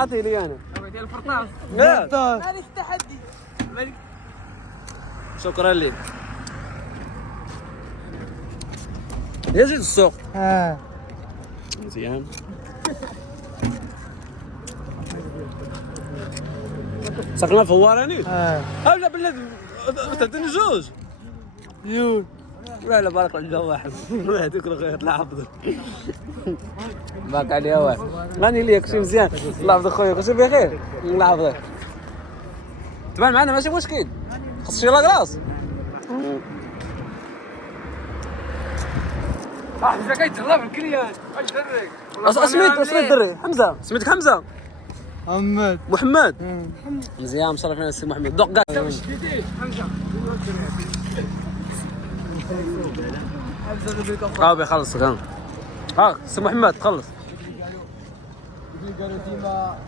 عطيه لي انا ديال الفرطاس. لا مالك التحدي. مالك. شكرا لك يا جيت السوق مزيان ساقنا فواراني لا بلاد تعطيني جوج يون لا بارك الله واحد هذيك الاخرى طلع حفظك بارك عليها واحد غني ليك شي مزيان الله يحفظك خويا كلشي بخير الله يحفظك تبان معنا ماشي مشكل خص شي لاكراس حمزه كيتهلا في الكريان. اش درك؟ سميت الدري حمزه سميتك حمزه محمد محمد مزيان مشرفين السي محمد دوق كاع واش كيدير حمزه؟ حمزه بيك خلص ها سي محمد خلص قالوا ديما